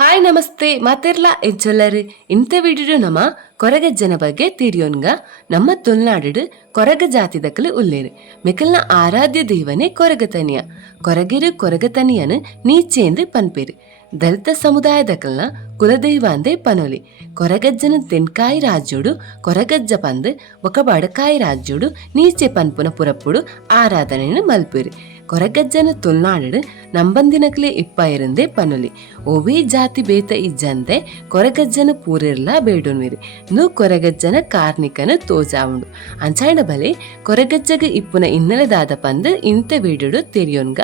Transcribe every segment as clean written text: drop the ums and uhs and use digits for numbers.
Hi ನಮಸ್ತೆ ಮಾತೆರ್ಲ ಎಜ್ಜೊಲ್ಲರು ಇಂಥ ವಿಡಿಯೋ ನಮ್ಮ ಕೊರಗಜ್ಜನ ಬಗ್ಗೆ ತಿರಿಯೋನ್ಗ ನಮ್ಮ ತುಳುನಾಡು ಕೊರಗ ಜಾತಿದಕ್ಕಲು ಉಲ್ಲೇರು ಮಿಕಲ್ನ ಆರಾಧ್ಯ ದೇವನೇ ಕೊರಗತನಿಯ ಕೊರಗಿರು ಕೊರಗತನಿಯನು ನೀಚೇಂದು ಪನ್ಪೇರು ದಲಿತ ಸಮುದಾಯದಕ್ಕಲ್ನ ಕುಲದೈವ ಅಂದೇ ಪನೊಲಿ ಕೊರಗಜ್ಜನ ತೆನ್ಕಾಯಿ ರಾಜ್ಯೋಡು ಕೊರಗಜ್ಜ ಪಂದು ఒక ಬಡಕಾಯಿ ರಾಜ್ಯೋಡು ನೀಚೆ ಪನ್ಪುನ ಪುರಪ್ಪುಡು ಆರಾಧನೆಯನ್ನು ಮಲ್ಪೇರು ಕೊರಗಜ್ಜನ ತುಳುನಾಡು ನಂಬಂದಿನಕ್ಲೆ ಇಪ್ಪ ಇರಂದೇ ಪನೊಲಿ ಒವೇ ಜಾತಿ ಬೇತ ಇಜ್ಜಂದೆ ಕೊರಗಜ್ಜನ ಪೂರಿರ್ಲ ಬೇಡೋನ್ವಿರಿ ನು ಕೊರಗಜ್ಜನ ಕಾರ್ನಿಕನು ತೋಜಾವುಂಡು ಅಂಚಾಂಡ ಬಲೆ ಕೊರಗಜ್ಜಗ ಇಪ್ಪುನ ಇನ್ನಲೆದಾದ ಪಂದು ಇಂತ ವಿಡಿಯೋಡು ತೆರಿಯೋನ್ಗ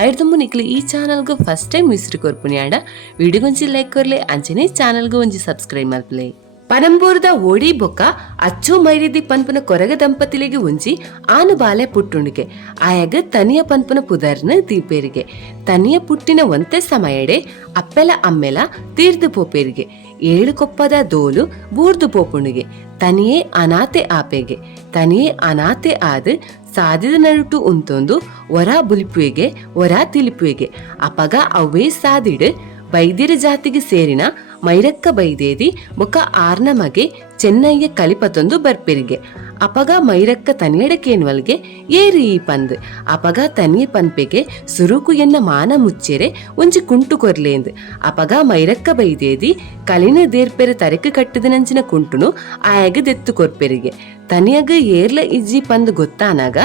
ಐಡ್ದಮ್ಮು ನಿಕ್ಲಿ ಈ ಚಾನಲ್ಗೂ ಫಸ್ಟ್ ಟೈಮ್ ವಿಸಿಟ್ ಕೊರ್ಪುನಿಯಾಡ ವಿಡಿಯೋಗೊಂಜಿ ಲೈಕ್ ಕೊರ್ಲೆ ಅಂಚನೆ ಚಾನಲ್ಗೂ ಒಂಜಿ ಸಬ್ಸ್ಕ್ರೈಬ್ ಮಲ್ಪಲೆ ಪನಂಬೂರ್ದ ಓಡಿ ಬೊಕ್ಕ ಅಚ್ಚು ಮೈರಿದಿ ಪನ್ಪುನ ಕೊರಗ ದಂಪತಿಲಿಗೆ ಒಂಜಿ ಆನು ಬಾಲೆ ಪುಟ್ಟುಂಡಿಗೆ ಆಯಾಗ ತನಿಯ ಪನ್ಪುನ ಪುದರ್ನ ದೀಪೇರಿಗೆ ತನಿಯ ಪುಟ್ಟಿನ ಒಂತೆ ಸಮಯಡೆ ಅಪ್ಪೆಲ ಅಮ್ಮೆಲ ತೀರ್ದು ಪೋಪೇರಿಗೆ ಏಳು ಕೊಪ್ಪದ ದೋಲು ಬೂರ್ದು ಪೋಪುಣಿಗೆ ತನಿಯೇ ಅನಾಥೆ ಆಪೆಗೆ ತನಿಯೇ ಅನಾಥೆ ಆದ ಸಾದಿದ ನಡುಟು ಉಂತೊಂದು ಒರ ಬುಲಿಪುವಿಗೆ ಒರ ತಿಲಿಪುವಿಗೆ ಅಪಗ ಅವೇ ಸಾದಿಡು ಬೈದ್ಯರ ಜಾತಿಗೆ ಸೇರಿನ ಮೈರಕ್ಕ ಬೈದೇದಿ ಬೊಕ್ಕ ಆರ್ನ ಮಗೆ ಚೆನ್ನಯ್ಯ ಕಲಿಪತೊಂದು ಬರ್ಪೆರಿಗೆ ಅಪಗ ಮೈರಕ್ಕ ತನಿಯಡಕೇನ್ವಲ್ಗೆ ಏರಿ ಈ ಪಂದ್ ಅಪಗ ತನಿಯ ಪನ್ಪೆಗೆ ಸುರುಕು ಎನ್ನ ಮಾನ ಮುಚ್ಚೆರೆ ಒಂಜಿ ಕುಂಟು ಕೊರ್ಲೇಂದ್ ಅಪಗ ಮೈರಕ್ಕ ಬೈದೇದಿ ಕಲಿನ ದೇರ್ಪೆರೆ ತರೆಕು ಕಟ್ಟಿದ ನಂಚಿನ ಕುಂಟುನು ಆಯಾಗ ದೆತ್ತು ಕೊರ್ಪೆರಿಗೆ ತನಿಯಗ ಏರ್ಲ ಇಜ್ಜಿ ಪಂದ್ ಗೊತ್ತಾನಾಗ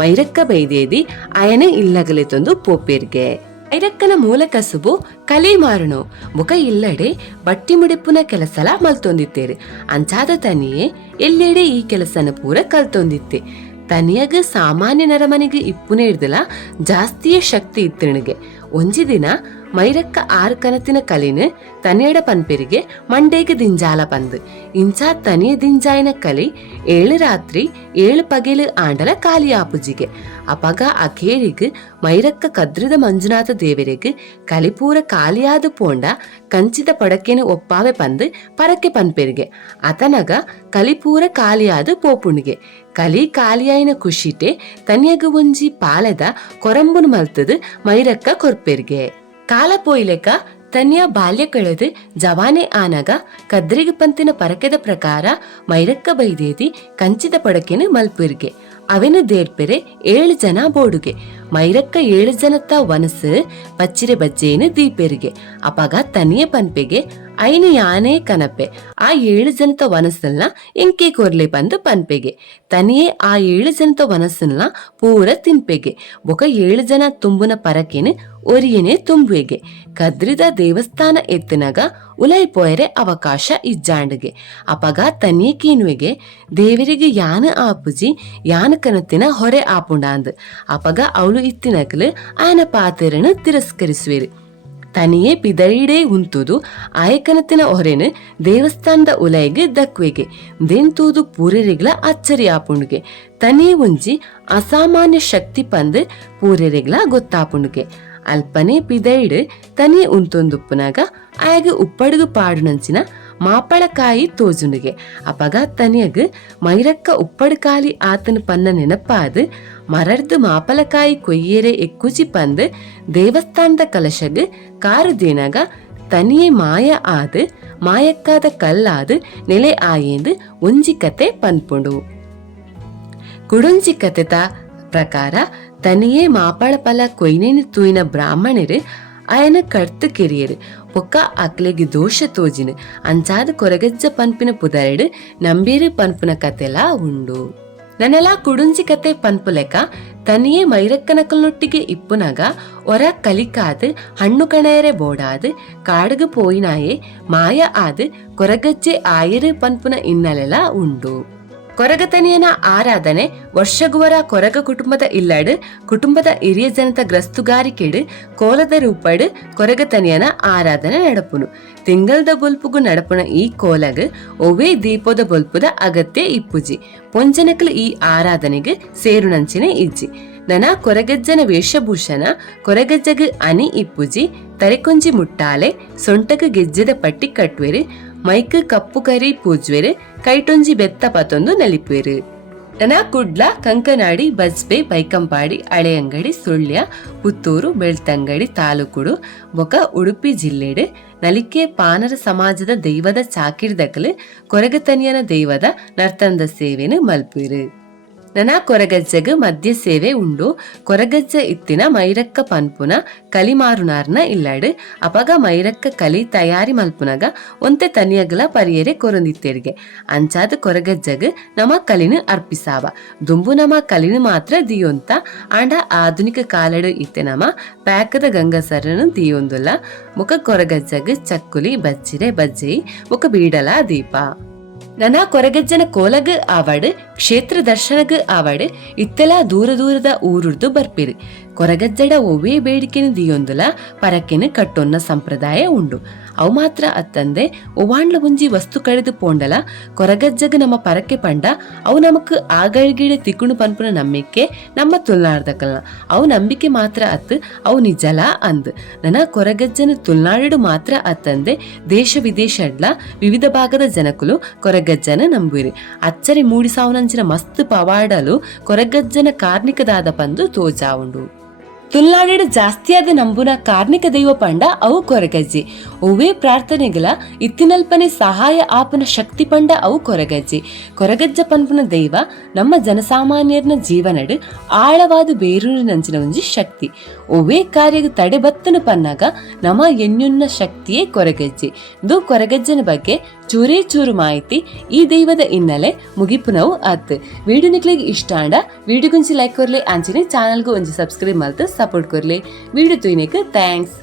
ಮೈರಕ್ಕ ಬೈದೇದಿ ಆಯನ ಇಲ್ಲಗಲೆ ತಂದು ಪೋಪೇರ್ಗೆ ಐರಕ್ಕನ ಮೂಲ ಕಸುಬು ಕಲೆ ಮಾರಣೋ ಮುಖ ಇಲ್ಲಡೆ ಬಟ್ಟಿ ಮುಡಿಪುನ ಕೆಲಸಲ ಮಲ್ತೊಂದಿತ್ತೇರು ಅಂಚಾದ ತನಿಯೇ ಎಲ್ಲೆಡೆ ಈ ಕೆಲಸನ ಪೂರ ಕಲ್ತೊಂದಿತ್ತೆ ತನಿಯಗ ಸಾಮಾನ್ಯ ನರಮನೆಗೆ ಇಪ್ಪುನೇ ಇಡ್ದಲ ಜಾಸ್ತಿಯ ಶಕ್ತಿ ಇತ್ತಿಣಿಗೆ ಒಂಜಿ ದಿನ ಮೈರಕ್ಕ ಆರು ಕನತಿನ ಕಲಿನ ತನಿಯಡ ಪನ್ಪೆರಿಗೆ ಮಂಡೇಗೆ ದಿಂಜಾಲ ಪಂದ್ ಇಂಚಾ ತನಿಯ ದಿಂಜಾಯಿನ ಕಲಿ ಏಳು ರಾತ್ರಿ ಏಳು ಪಗೆಲು ಆಂಡಲ ಖಾಲಿ ಆಪುಜಿಗೆ ಅಪಗ ಅಖೇರಿಗ್ ಮೈರಕ್ಕ ಕದ್ರದ ಮಂಜುನಾಥ ದೇವರಿಗೆ ಕಲಿಪೂರ ಖಾಲಿಯಾದ ಪೋಂಡ ಕಂಚಿದ ಪಡಕೆನ ಒಪ್ಪಾವೆ ಪಂದ್ ಪರಕ್ಕೆ ಪನ್ಪೆರಿಗೆ ಅತನಗ ಕಲಿಪೂರ ಖಾಲಿಯಾದ ಪೋಪುಣಿಗೆ ಕಲಿ ಖಾಲಿಯಾಯಿನ ಖುಷಿಟೆ ತನಿಯಗ ಒಂಜಿ ಪಾಲೆದ ಕೊರಂಬುನು ಮಲ್ತದ ಮೈರಕ್ಕ ಕೊರ್ಪೆರ್ಗೆ ಕಾಲ ಪೋಯ್ಲೆಕ ತನಿಯ ಬಾಲ್ಯ ಕಳೆದು ಜವಾನೆ ಆನಾಗ ಕದ್ರಿಗೆ ಪಂತಿನ ಪರಕೆದ ಪ್ರಕಾರ ಮೈರಕ್ಕ ಬೈದೇದಿ ಕಂಚಿದ ಪಡಕೆನ ಮಲ್ಪುರ್ಗೆ ಅವೆನು ದೇರ್ಪೆರೆ 7 ಜನ ಬೋಡುಗೆ ಮೈರಕ್ಕ 7 ಜನತ್ತ ವನಸು ಪಚ್ಚಿರೆ ಬಜ್ಜೇನು ದೀಪೆರಿಗೆ ಅಪಗ ತನಿಯ ಪನ್ಪೆಗೆ ಐನು ಯಾನೇ ಕನಪೆ ಆ 7 ಜನತ ವನಸ್ಸಲ್ನ ಎಂಕೆ ಕೊರ್ಲೆ ಬಂದು ಪನ್ಪೆಗೆ ತನಿಯೇ ಆ 7 ಜನತ ವನಸ್ಸಲ್ನ ಪೂರ ತಿನ್ಪೆಗೆ ಬೊಕ 7 ಜನ ತುಂಬುನ ಪರಕೆನು ಒರಿಯನೆ ತುಂಬುವೆಗೆ ಕದ್ರಿದ ದೇವಸ್ಥಾನ ಎತ್ತಿನಗ ಉಲೈಪೋಯರೆ ಅವಕಾಶ ಇಜ್ಜಾಂಡಿಗೆ ಅಪಗ ತನಿಯ ಕೀನುವೆಗೆ ದೇವರಿಗೆ ಯಾನ ಆಪುಜಿ ಯಾನ ಕನತಿನ ಹೊರೆ ಆಪುಂಡಾಂದ್ ಅಪಗ ಅವಳು ಇತ್ತಿನಕಲು ಆಯನ ಪಾತೆರನು ತಿರಸ್ಕರಿಸುವೆರು ತನಿಯೇ ಪಿದೈಡೇ ಉಂತುದು ಆಯಕನತಿನ ಹೊರೆನು ದೇವಸ್ಥಾನದ ಉಲೈಗೆ ದಕ್ವೆಗೆ ದೆಂತೂದು ಪೂರೆರೆಗ್ಲ ಅಚ್ಚರಿ ಆಪುಂಡುಗೆ ತನಿಯೇ ಒಂಜಿ ಅಸಾಮಾನ್ಯ ಶಕ್ತಿ ಪಂದ್ ಪೂರೆರೆಗ್ಲ ಗೊತ್ತಾಪುಂಡುಗೆ ಅಲ್ಪನೆ ಪಿದೈಡ್ ತನಿಯೇ ಉಂತೊಂದುಪ್ಪುನಾಗ ಆಯಗ ಉಪ್ಪಡುಗು ಪಾಡುನಂಚಿನ ಮಾಪಳಕಾಯಿ ತೋಜುಂಡಿಗೆ ಅಪಗ ತನಿಯಗ್ ಮೈರಕ್ಕ ಉಪ್ಪಡು ಕಾಲಿ ಆತನ ಪನ್ನ ನೆನಪಾದ ಮರರ್ದು ಮಾಪಲಕಾಯಿ ಕೊಯ್ಯರೆ ಎಕ್ಕುಜಿ ಪಂದ್ ದೇವಸ್ಥಾನದ ಕಲಶಗ್ ಕಾರುದೇನಾಗ ತನಿಯೇ ಮಾಯ ಆದ ಮಾಯಕ್ಕಾದ ಕಲ್ಲಾದ ನೆಲೆ ಆಯೇಂದು ಒಂಜಿ ಕತೆ ಪನ್ಪುಂಡು ಕುಡುಂಜಿ ಕತೆತ ಪ್ರಕಾರ ತನಿಯೇ ಮಾಪಳ ಫಲ ಕೊಯ್ನೇನು ತೂಯಿನ ಬ್ರಾಹ್ಮಣರು ಅಯನ ಕಡ್ತು ಕಿರಿಯರು ಪೊಕ್ಕ ಅಕ್ಲೆಗೆ ದೋಷ ತೋಜಿನ ಅಂಚಾದ ಕೊರಗಜ್ಜ ಪನ್ಪಿನ ಪುದರಡು ನಂಬೇರು ಪನ್ಪುನ ಕತೆಲ ಉಂಡು ನನ್ನೆಲ್ಲ ಕುಡುಂಜಿ ಕತೆ ಪನ್ಪು ಲೆಕ್ಕ ತನಿಯೇ ಮೈರಕ್ಕನಕಲ್ನೊಟ್ಟಿಗೆ ಇಪ್ಪುನಾಗ ಒರ ಕಲಿಕಾದ ಹಣ್ಣು ಕಣಯರೆ ಬೋಡಾದ ಕಾಡುಗು ಪೋಯಿನಾಯೇ ಮಾಯ ಆದ ಕೊರಗಜ್ಜೆ ಆಯರು ಪನ್ಪುನ ಇನ್ನಲೆಲ ಉಂಡು ಕೊರಗತನಿಯನ ಆರಾಧನೆ ವರ್ಷಗುವರ ಕೊರಗ ಕುಟುಂಬದ ಇಲ್ಲಡ್ ಕುಟುಂಬದ ಹಿರಿಯ ಜನತ ಗ್ರಸ್ತುಗಾರಿಕೆಡು ಕೋಲದ ರೂಪಡ್ ಕೊರಗತನಿಯನ ಆರಾಧನೆ ನಡಪುನು ತಿಂಗಲ್ದ ಬೊಲ್ಪುಗು ನಡಪುನ ಈ ಕೋಲಗ್ ಒವೇ ದೀಪದ ಬೊಲ್ಪುದ ಅಗತ್ಯ ಇಪ್ಪುಜಿ ಪೊಂಜನಕಲ್ ಈ ಆರಾಧನೆಗೆ ಸೇರುನಂಚಿನ ಇಜ್ಜಿ ನನ ಕೊರಗಜ್ಜನ ವೇಷಭೂಷಣ ಕೊರಗಜ್ಜಗ್ ಅನಿ ಇಪ್ಪುಜಿ ತರೆಕೊಂಜಿ ಮುಟ್ಟಾಲೆ ಸೊಂಟಗ ಗೆಜ್ಜೆದ ಪಟ್ಟಿ ಕಟ್ವೆರು ಮೈಕ್ ಕಪ್ಪು ಕರಿ ಪೂಜ್ವೆರು ಕೈಟೊಂಜಿ ಬೆತ್ತ ಪತೊಂದು ನಲಿಪುವೆರು ನನ ಕುಡ್ಲ ಕಂಕನಾಡಿ ಬಜ್ಪೆ ಬೈಕಂಪಾಡಿ ಹಳೆಯಂಗಡಿ ಸುಳ್ಯ ಪುತ್ತೂರು ಬೆಳ್ತಂಗಡಿ ತಾಲೂಕುಡು ಬೊಕ ಉಡುಪಿ ಜಿಲ್ಲೆಡು ನಲಿಕೆ ಪಾನರ ಸಮಾಜದ ದೈವದ ಚಾಕಿರ್ದಕಲು ಕೊರಗತನಿಯನ ದೈವದ ನರ್ತನದ ಸೇವೆನು ಮಲ್ಪುರು. ನನ ಕೊರಗಜ್ಜಗ್ ಮದ್ಯ ಸೇವೆ ಉಂಡು. ಕೊರಗಜ್ಜ ಇತ್ತಿನ ಮೈರಕ್ಕ ಪನ್ಪುನ ಕಲಿ ಮಾರುನಾರ್ನ ಇಲ್ಲಾಡು ಅಪಗ ಮೈರಕ್ಕ ಕಲಿ ತಯಾರಿ ಮಲ್ಪುನಗ ಒಂತೆ ತನಿಯಗಲ ಪರಿಯರೆ ಕೊರೊಂದಿತ್ತೆರ್ಗೆ ಅಂಚಾದ ಕೊರಗಜ್ಜಗ್ ನಮ ಕಲಿನು ಅರ್ಪಿಸಾವ ದುಂಬು ನಮ ಕಲಿನು ಮಾತ್ರ ದಿಯೊಂತ ಆಂಡ ಆಧುನಿಕ ಕಾಲಡು ಇತ್ತೆ ನಮ ಪ್ಯಾಕದ ಗಂಗಸರನು ದಿಯೊಂದುಲ್ಲ. ಮುಖ ಕೊರಗಜ್ಜಗ್ ಚಕ್ಕುಲಿ ಬಜ್ಜಿರೆ ಬಜ್ಜೆಯಿ ಮುಖ ಬೀಡಲ ದೀಪ. ನನ ಕೊರಗಜ್ಜನ ಕೋಲಗ್ ಆವಾಡು ಕ್ಷೇತ್ರ ದರ್ಶನಗ್ ಆವಾಡು ಇತ್ತೆಲ ದೂರ ದೂರದ ಊರುರ್ದು ಬರ್ಪಿರು. ಕೊರಗಜ್ಜಡ ಒವ್ವೇ ಬೇಡಿಕೆನು ದಿಯೊಂದುಲ ಪರಕೆನು ಕಟ್ಟೊನ್ನ ಸಂಪ್ರದಾಯ ಉಂಡು. ಅವು ಮಾತ್ರ ಅತ್ತಂದೆ ಒವಾಂಡ್ಲ ಒಂಜಿ ವಸ್ತು ಕಳೆದು ಪೋಂಡಲ ಕೊರಗಜ್ಜಗ್ ನಮ್ಮ ಪರಕೆ ಪಂಡ ಅವು ನಮಕ್ ಆಗಳಿಗಿಡ ತಿಕ್ಕುಣು ಪನ್ಪುನ ನಂಬಿಕೆ ನಮ್ಮ ತುಲ್ನಾಡ್ದಕಲ್ನ ಅವು ನಂಬಿಕೆ ಮಾತ್ರ ಅತ್ತು ಅವು ನಿಜಲ ಅಂದ್. ನನ್ನ ಕೊರಗಜ್ಜನ ತುಲ್ನಾಡು ಮಾತ್ರ ಅತ್ತಂದೆ ದೇಶ ವಿದೇಶಡ್ಲ ವಿವಿಧ ಭಾಗದ ಜನಕುಲು ಕೊರಗಜ್ಜನ ನಂಬುವಿರಿ. ಅಚ್ಚರಿ ಮೂಡಿಸಾವನಂಚಿನ ಮಸ್ತ್ ಪವಾಡಲು ಕೊರಗಜ್ಜನ ಕಾರ್ಣಿಕದಾದ ಪಂದು ತೋಜಾ ಉಂಡು. ತುಲ್ನಾಡಿಡು ಜಾಸ್ತಿಯಾದ ನಂಬುನ ಕಾರ್ಣಿಕ ದೈವ ಪಂಡ ಅವು ಕೊರಗಜ್ಜಿ. ಒವ್ವೇ ಪ್ರಾರ್ಥನೆಗಳ ಇತ್ತಿನಲ್ಪನೆ ಸಹಾಯ ಆಪನ ಶಕ್ತಿ ಪಂಡ ಅವು ಕೊರಗಜ್ಜಿ. ಕೊರಗಜ್ಜ ಪನ್ಪುನ ದೈವ ನಮ್ಮ ಜನಸಾಮಾನ್ಯರ್ನ ಜೀವನಡು ಆಳವಾದ ಬೇರೂರಿನಂಚಿನ ಒಂಜಿ ಶಕ್ತಿ. ಒವ್ವೇ ಕಾರ್ಯಗ ತಡೆ ಬತ್ತನು ಪನ್ನಾಗ ನಮ್ಮ ಎನ್ಯುನ್ನ ಶಕ್ತಿಯೇ ಕೊರಗಜ್ಜಿ. ಇದು ಕೊರಗಜ್ಜನ ಬಗ್ಗೆ ಚೂರೇ ಚೂರು ಮಾಹಿತಿ. ಈ ದೈವದ ಹಿನ್ನೆಲೆ ಮುಗಿಪುನವು ಆತ್. ವಿಡಿಯೋ ನಿಕ್ಲಿಗೆ ಇಷ್ಟ ಆಂಡ ವಿಡಿಯೋ ಗುಂಚಿ ಲೈಕ್ ಕೊರ್ಲೆ ಅಂಚಿನ ಚಾನಲ್ಗೂ ಒಂಜಿ ಸಬ್ಸ್ಕ್ರೈಬ್ ಮಲ್ತು ಸಪೋರ್ಟ್ ಕೊರ್ಲೆ. ವಿಡಿಯೋ ತುಯ್ನೆಕ್ ಥ್ಯಾಂಕ್ಸ್.